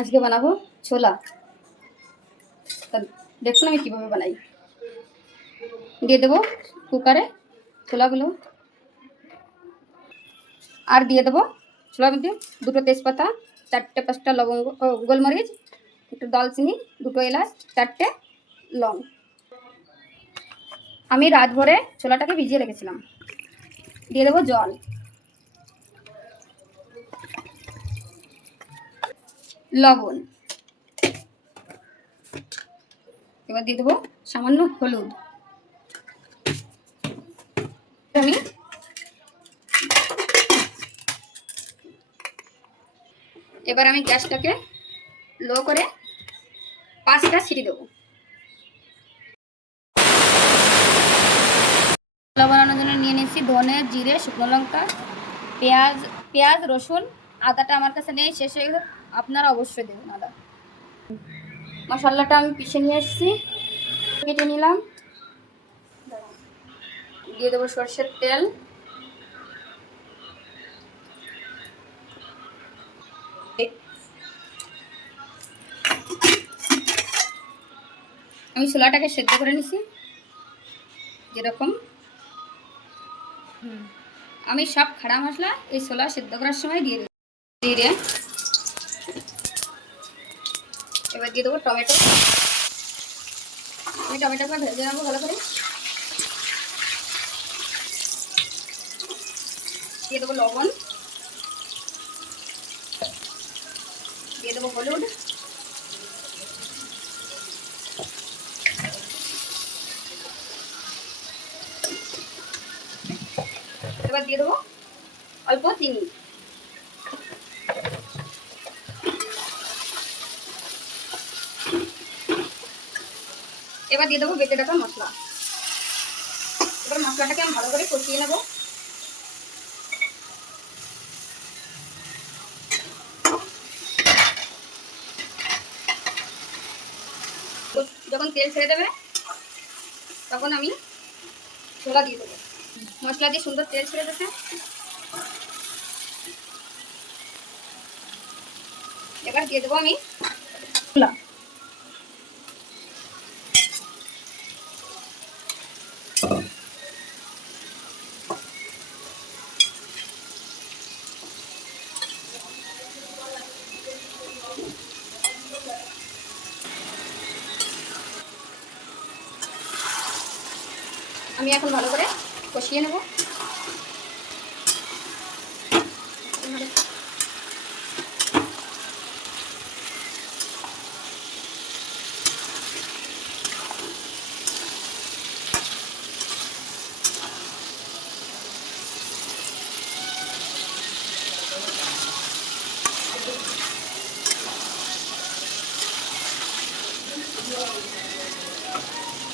আজকে বানাবো ছোলা। তা দেখুন আমি কীভাবে বানাই। দিয়ে দেবো কুকারে ছোলাগুলো, আর দিয়ে দেবো ছোলার মধ্যে দুটো তেজপাতা, 4-5টা লবঙ্গ, গোলমরিচ, একটু দালচিনি, দুটো এলাচ, 4টে লং। আমি রাত ভরে ছোলাটাকে ভিজিয়ে রেখেছিলাম। দিয়ে দেবো জল, লবণ, এবার দিয়ে দেবো সামান্য হলুদ। আমি গ্যাসটাকে লো করে 5টা সিটি দেবো। ছোলা বানানোর জন্য নিয়ে নিয়েছি ধনে, জিরে, শুকনো লঙ্কা, পেঁয়াজ, রসুন। আদাটা আমার কাছে নেই, শেষ হয়ে গেছে, আপনারা অবশ্যই দেবেন আদা। মশলাটা আমি পিষে নিয়ে এসেছি, কেটে নিলাম। দিয়ে দেবো সরষের তেল, আমি ছোলাটাকে সেদ্ধ করে নিছি যেরকম। আমি সব খাড়া মশলা এই ছোলা সেদ্ধ করার সময় দিয়ে দেবো। জিরে, এবার দিয়ে দেবো টমেটো। আমি টমেটোটা ভেজে নেবো ভালো করে। দিয়ে দেবো লবণ, দিয়ে দেবো হলুদ, এবার দিয়ে দেবো অল্প চিনি। এবার দিয়ে দেবো বেটে রাখা মশলা। এবার মশলাটাকে আমি ভালো করে কষিয়ে নেব। যখন তেল ছেড়ে দেবে তখন আমি ছোলা দিয়ে দেবো। মশলা দিয়ে সুন্দর তেল ছেড়ে দেবে। এবার দিয়ে দেবো আমি ছোলা। আমি এখন ভালো করে কষিয়ে নেব।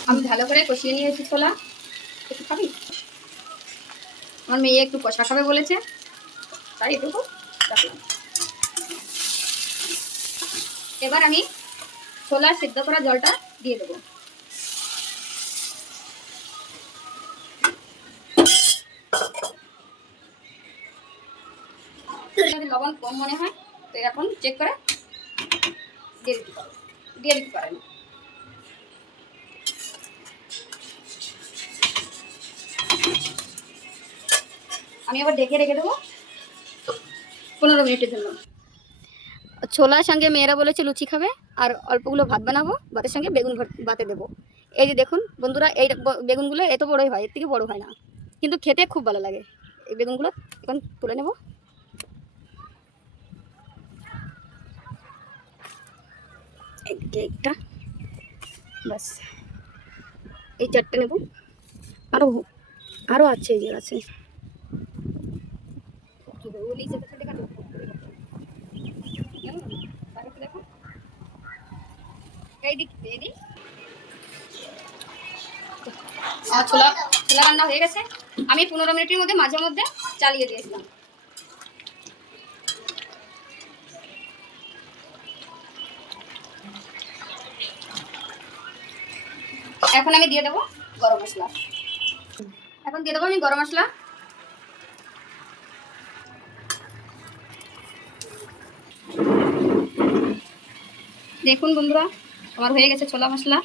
আমি ভালো করে কষিয়ে নিয়েছি ছোলা। একটু খাবি? আমার মেয়ে একটু কষা খাবে বলেছে, তাই এটুকু রাখলাম। এবার আমি ছোলা সিদ্ধ করা জলটা দিয়ে দেবো। যদি লবণ কম মনে হয় তো এখন চেক করে দিয়ে দিতে পারেন। আমি আবার ঢেকে রেখে দেবো 15 মিনিটের জন্য। ছোলার সঙ্গে মেয়েরা বলেছে লুচি খাবে, আর অল্পগুলো ভাত বানাবো, ভাতের সঙ্গে বেগুন ভাতে দেবো। এই যে দেখুন বন্ধুরা, এই বেগুনগুলো এত বড়ই হয়, এর থেকে বড় হয় না, কিন্তু খেতে খুব ভালো লাগে। এই বেগুনগুলো এখন তুলে নেব। এইদিকে একটা, বাস এই 4টে নেব। আরও আছে, এই যে আছে। ছোলা রান্না হয়ে গেছে। আমি 15 মিনিটের মধ্যে মাঝে মধ্যে চালিয়ে দিয়েছিলাম। এখন আমি দিয়ে দেবো গরম মশলা। দেখুন বন্ধুরা, আমার হয়ে গেছে ছোলা মশলা।